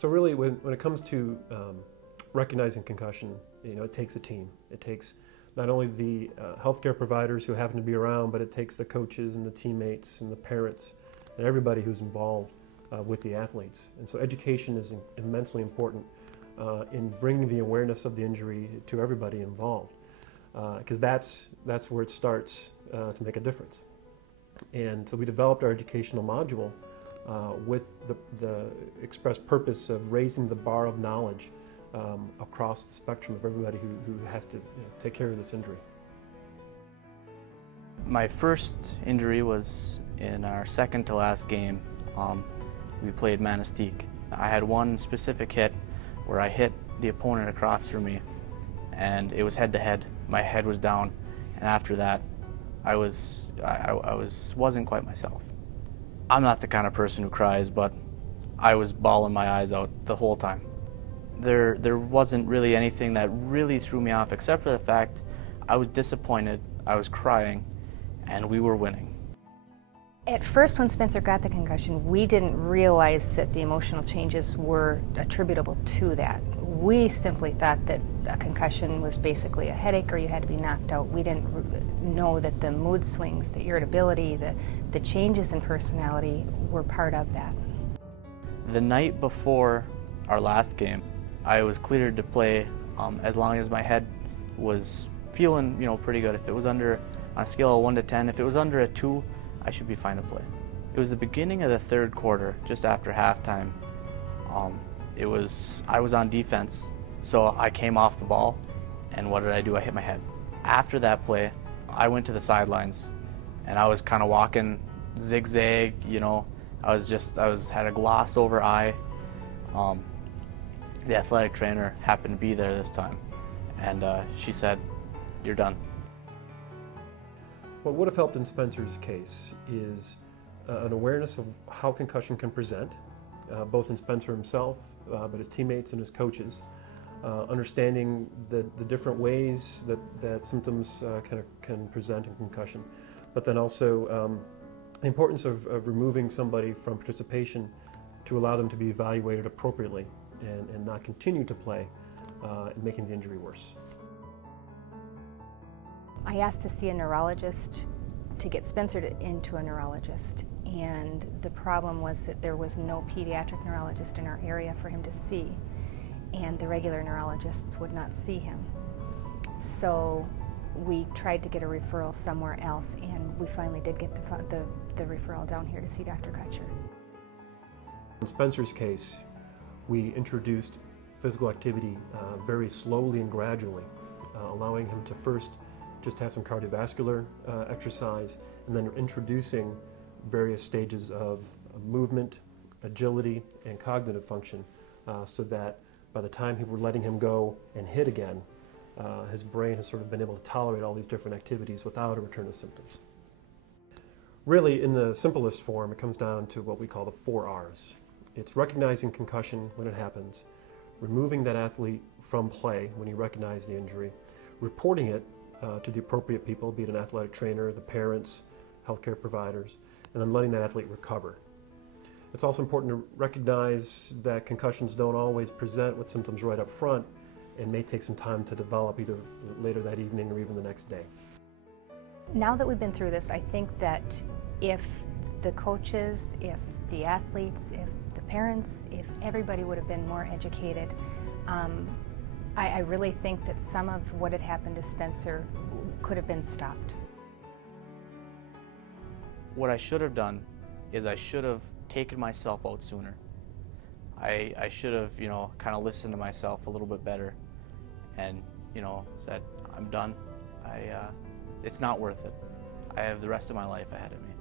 So really, when it comes to recognizing concussion, it takes a team. It takes not only the healthcare providers who happen to be around, but it takes the coaches and the teammates and the parents and everybody who's involved with the athletes. And so education is immensely important in bringing the awareness of the injury to everybody involved, because that's where it starts to make a difference. And so we developed our educational module with the express purpose of raising the bar of knowledge across the spectrum of everybody who has to take care of this injury. My first injury was in our second to last game. We played Manistee. I had one specific hit where I hit the opponent across from me, and it was head to head. My head was down, and after that, I wasn't quite myself. I'm not the kind of person who cries, but I was bawling my eyes out the whole time. There wasn't really anything that really threw me off, except for the fact I was disappointed, I was crying, and we were winning. At first, when Spencer got the concussion, we didn't realize that the emotional changes were attributable to that. We simply thought that a concussion was basically a headache or you had to be knocked out. We didn't know that the mood swings, the irritability, the changes in personality were part of that. The night before our last game, I was cleared to play as long as my head was feeling, pretty good. If it was on a scale of 1 to 10, if it was under a 2, I should be fine to play. It was the beginning of the third quarter, just after halftime. I was on defense, so I came off the ball, and what did I do? I hit my head. After that play, I went to the sidelines, and I was kind of walking zigzag, I had a gloss over eye. The athletic trainer happened to be there this time, and she said, "You're done." What would have helped in Spencer's case is an awareness of how concussion can present, both in Spencer himself, but his teammates and his coaches, understanding the different ways that symptoms can present in concussion, but then also the importance of removing somebody from participation to allow them to be evaluated appropriately and not continue to play and making the injury worse. I asked to see a neurologist to get Spencer into a neurologist, and the problem was that there was no pediatric neurologist in our area for him to see, and the regular neurologists would not see him. So we tried to get a referral somewhere else, and we finally did get the referral down here to see Dr. Kutcher. In Spencer's case, we introduced physical activity very slowly and gradually, allowing him to first just have some cardiovascular exercise, and then introducing various stages of movement, agility, and cognitive function, so that by the time we were letting him go and hit again, his brain has sort of been able to tolerate all these different activities without a return of symptoms. Really, in the simplest form, it comes down to what we call the 4 R's. It's recognizing concussion when it happens, removing that athlete from play when you recognize the injury, reporting it to the appropriate people, be it an athletic trainer, the parents, healthcare providers, and then letting that athlete recover. It's also important to recognize that concussions don't always present with symptoms right up front and may take some time to develop either later that evening or even the next day. Now that we've been through this, I think that if the coaches, if the athletes, if the parents, if everybody would have been more educated, I really think that some of what had happened to Spencer could have been stopped. What I should have done is I should have taken myself out sooner. I should have, kind of listened to myself a little bit better and, said, I'm done. It's not worth it. I have the rest of my life ahead of me.